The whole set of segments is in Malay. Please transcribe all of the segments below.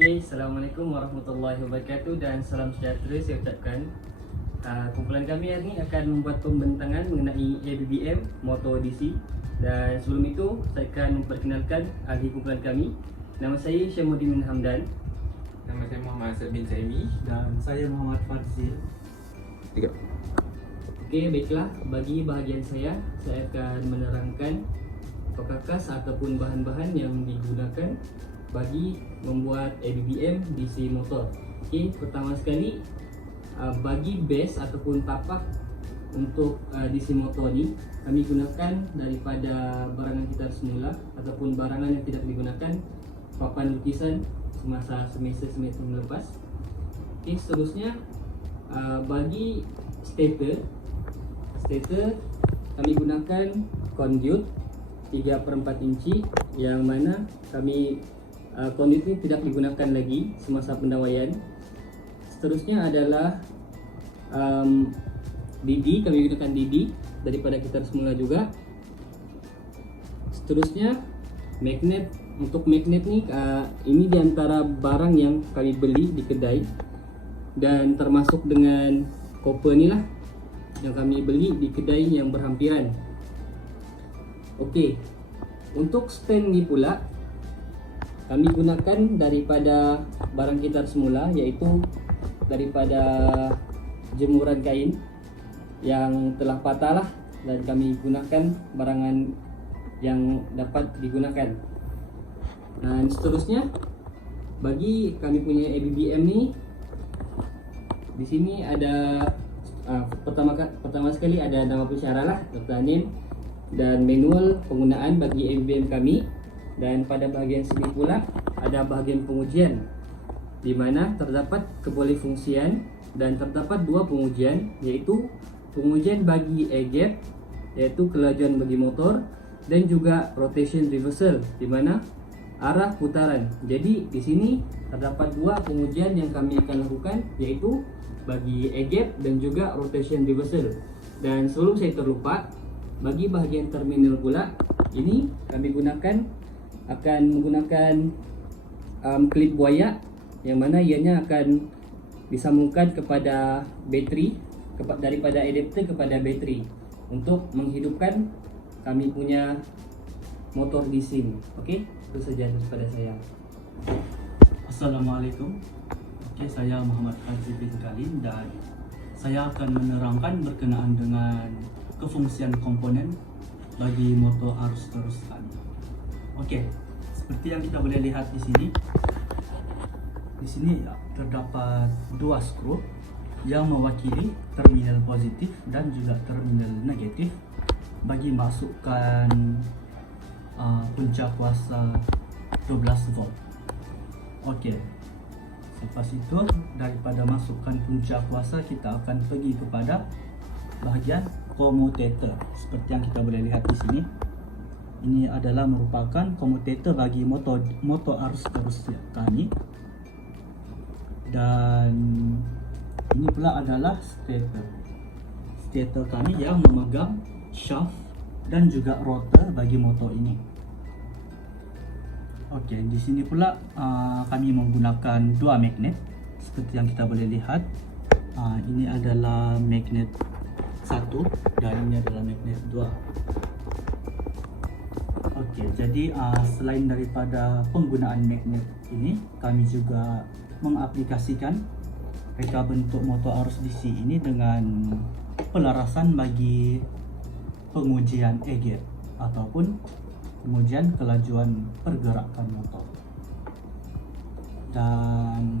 Assalamualaikum warahmatullahi wabarakatuh dan salam sejahtera saya ucapkan. Kumpulan kami hari ini akan membuat pembentangan mengenai ABBM motor DC. Dan sebelum itu saya akan memperkenalkan ahli kumpulan kami. Nama saya Syamuddin bin Hamdan. Nama saya Muhammad Asad bin Saimi. Dan saya Muhammad Fadzil. Baiklah, bagi bahagian saya akan menerangkan perkakas ataupun bahan-bahan yang digunakan bagi membuat ABBM DC motor. Pertama sekali, bagi base ataupun tapak untuk DC motor ni kami gunakan daripada barangan kita semula ataupun barangan yang tidak digunakan, papan lukisan semasa semester lepas. Seterusnya, bagi stator kami gunakan conduit 3/4 inci yang mana kami conduit ini tidak digunakan lagi semasa pendawaian. Seterusnya adalah DD, kami gunakan DD daripada kita semula juga. Seterusnya magnet. Untuk magnet ni ini diantara barang yang kami beli di kedai, dan termasuk dengan copper ni lah yang kami beli di kedai yang berhampiran. Untuk stand ni pula kami gunakan daripada barang kita semula, iaitu daripada jemuran kain yang telah patah lah, dan kami gunakan barangan yang dapat digunakan. Dan seterusnya, bagi kami punya ABBM ni, di sini ada pertama sekali ada nama pensyarah lah, Dr. Anim, dan manual penggunaan bagi ABBM kami. Dan pada bahagian sini pula ada bahagian pengujian, di mana terdapat kebolehfungsian dan terdapat dua pengujian, iaitu pengujian bagi air gap, iaitu kelajuan bagi motor, dan juga rotation reversal, di mana arah putaran. Jadi di sini terdapat dua pengujian yang kami akan lakukan, iaitu bagi air gap dan juga rotation reversal. Dan sebelum saya terlupa, bagi bahagian terminal pula, ini kami akan menggunakan klip buaya, yang mana ianya akan disambungkan kepada bateri, daripada adapter kepada bateri, untuk menghidupkan kami punya motor DC ni. Itu saja daripada saya. Assalamualaikum. Saya Muhammad Fadzil bin Kalim dan saya akan menerangkan berkenaan dengan kefungsian komponen bagi motor arus teruskan. Seperti yang kita boleh lihat di sini. Di sini terdapat dua skru yang mewakili terminal positif dan juga terminal negatif bagi masukkan punca kuasa 12 volt. Lepas itu, daripada masukkan punca kuasa, kita akan pergi kepada bahagian commutator. Seperti yang kita boleh lihat di sini, ini adalah merupakan commutator bagi motor arus terus kami. Dan ini pula adalah stator kami yang memegang shaft dan juga rotor bagi motor ini. Di sini pula kami menggunakan dua magnet seperti yang kita boleh lihat. Ini adalah magnet 1 dan ini adalah magnet 2. Jadi selain daripada penggunaan magnet ini, kami juga mengaplikasikan reka bentuk motor arus DC ini dengan pelarasan bagi pengujian air gap ataupun pengujian kelajuan pergerakan motor. Dan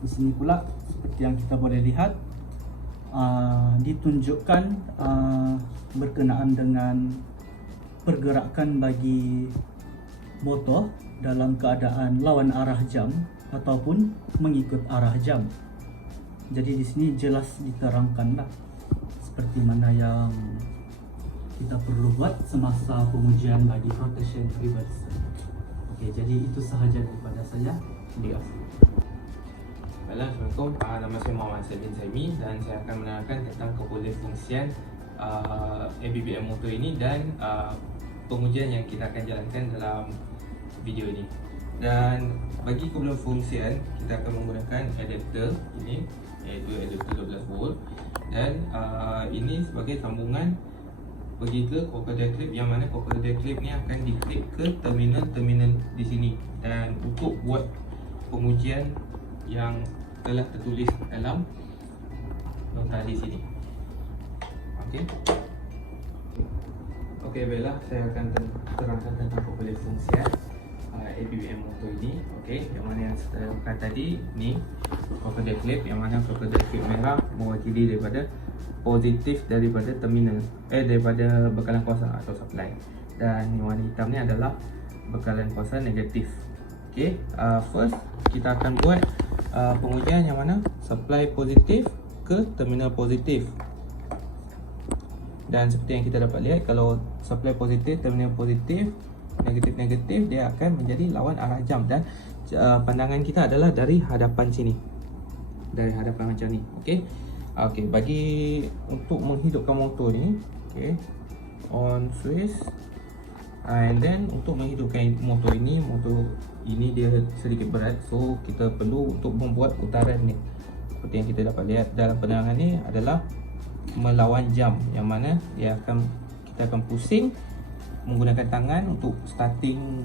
di sini pula seperti yang kita boleh lihat, ditunjukkan berkenaan dengan pergerakan bagi motor dalam keadaan lawan arah jam ataupun mengikut arah jam. Jadi di sini jelas diterangkanlah seperti mana yang kita perlu buat semasa pengujian bagi rotation reverse. Jadi itu sahaja daripada saya. Terima kasih. Assalamualaikum. Nama saya Muhammad Asad bin Saimi dan saya akan menerangkan tentang kebolehfungsian ABBM motor ini dan pengujian yang kita akan jalankan dalam video ini. Dan bagi keperluan fungsian, kita akan menggunakan adapter ini, iaitu adapter 12 volt. Dan ini sebagai sambungan pergi ke crocodile clip, yang mana crocodile clip ni akan diklip ke terminal-terminal di sini. Dan untuk buat pengujian yang telah tertulis dalam nota di sini. Okey, baiklah, saya akan terangkan tentang beberapa fungsian ABBM motor ini. Okey, yang mana yang saya lakukan tadi ni crocodile clip, yang mana crocodile clip merah mewakili daripada positif daripada terminal daripada bekalan kuasa atau supply, dan yang warna hitam ni adalah bekalan kuasa negatif. Okey, first kita akan buat pengujian yang mana supply positif ke terminal positif. Dan seperti yang kita dapat lihat, kalau supply positif, terminal positif, negatif, dia akan menjadi lawan arah jam. Dan pandangan kita adalah dari hadapan sini, dari hadapan macam ni. Okey, bagi untuk menghidupkan motor ni, on switch, and then untuk menghidupkan motor ini dia sedikit berat, so kita perlu untuk membuat putaran ni. Seperti yang kita dapat lihat dalam pandangan ni adalah melawan jam, yang mana kita akan pusing menggunakan tangan untuk starting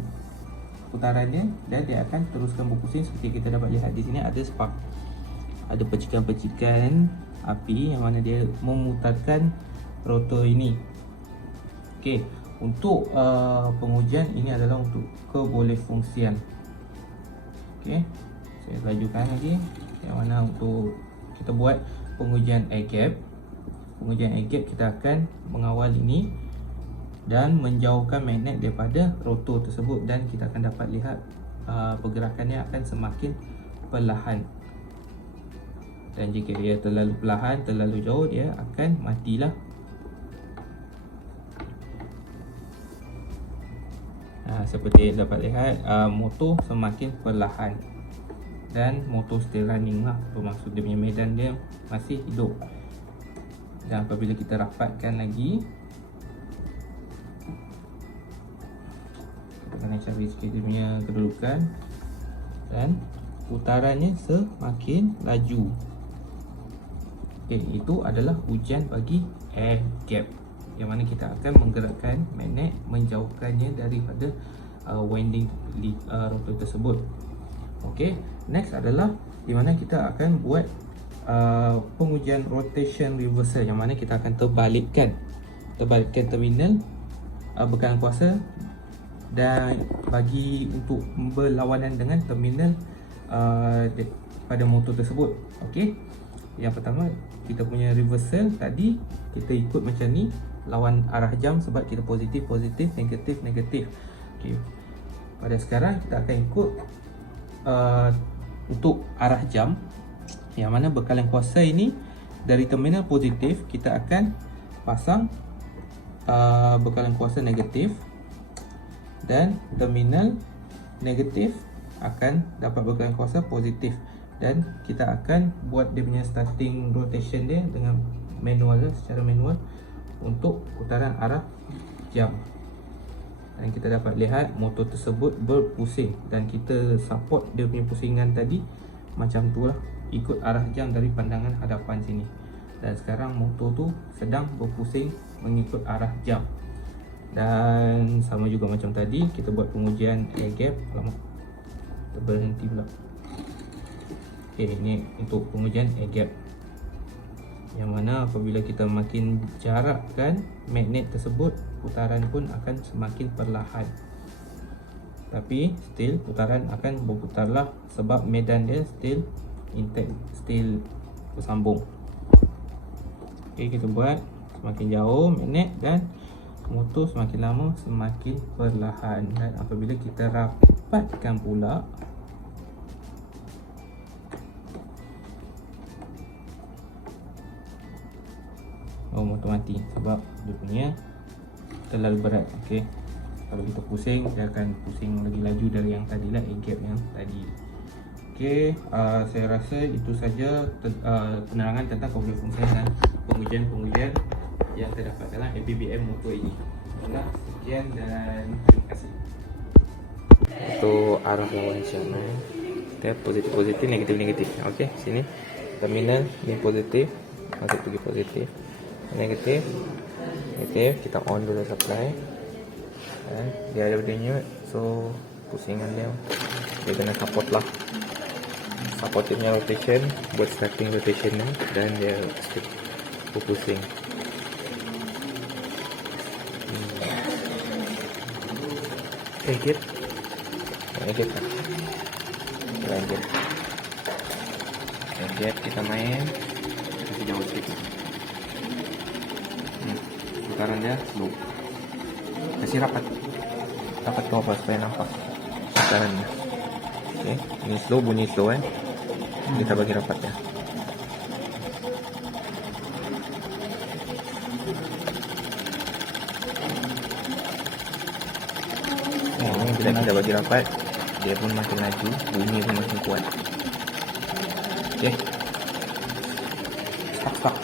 putarannya, dan dia akan teruskan berpusing. Seperti kita dapat lihat di sini ada spark, ada percikan-percikan api yang mana dia memutarkan rotor ini. Okey, untuk pengujian ini adalah untuk kebolehfungsian. Okey, saya lajukan lagi, yang mana untuk kita buat pengujian air gap. Pengujian air gap, kita akan mengawal ini dan menjauhkan magnet daripada rotor tersebut, dan kita akan dapat lihat pergerakannya akan semakin perlahan. Dan jika dia terlalu perlahan, terlalu jauh, dia akan matilah. Seperti yang dapat lihat, motor semakin perlahan dan motor still running lah, bermaksud dia punya medan dia masih hidup. Dan apabila kita rapatkan lagi, kita kena cari sikit dia punya kedudukan, dan putarannya semakin laju. Itu adalah ujian bagi air gap, yang mana kita akan menggerakkan magnet, menjauhkannya daripada winding rotor tersebut. Next adalah di mana kita akan buat pengujian rotation reversal, yang mana kita akan terbalikkan terminal bekalan kuasa, dan bagi untuk berlawanan dengan terminal pada motor tersebut. Yang pertama, kita punya reversal tadi kita ikut macam ni, lawan arah jam, sebab kita positif, negatif. Pada sekarang kita akan ikut untuk arah jam, yang mana bekalan kuasa ini dari terminal positif kita akan pasang bekalan kuasa negatif, dan terminal negatif akan dapat bekalan kuasa positif, dan kita akan buat dia punya starting rotation dia dengan manual, secara manual, untuk putaran arah jam. Dan kita dapat lihat motor tersebut berpusing, dan kita support dia punya pusingan tadi macam tu lah, ikut arah jam dari pandangan hadapan sini. Dan sekarang motor tu sedang berpusing mengikut arah jam. Dan sama juga macam tadi, kita buat pengujian air gap. Alamak, terberhenti pula. Ini untuk pengujian air gap, yang mana apabila kita makin jarakkan magnet tersebut, putaran pun akan semakin perlahan. Tapi still putaran akan berputarlah, sebab medan dia still intact, still bersambung. Kita buat semakin jauh magnet, dan motor semakin lama semakin perlahan. Dan apabila kita rapatkan pula, motor mati sebab dia punya terlalu berat. Kalau kita pusing, dia akan pusing lagi laju dari yang tadi lah, air gap yang tadi. Saya rasa itu saja penerangan tentang kebolehfungsian dan pengujian-pengujian yang terdapat dalam ABBM motor ini. Sekian dan terima kasih. untuk arah lawan jam. Dia positif, negatif. Okey, sini terminal ni positif, masuk pergi positif. Negatif. Kita on dulu supply. Dia ada denyut, so pusingan dia kena support lah. Supportnya rotation buat starting rotation ni, dan dia pusing. Edit kita main kasih jauh sedikit. Putaran dia slow, kasih rapat ke bawah supaya nampak putarannya. Okey, ini slow, bunyi slow kita bagi rapat ya. Ini bila kita bagi rapat, dia pun makin laju, bunyi pun makin kuat. Okey, stop.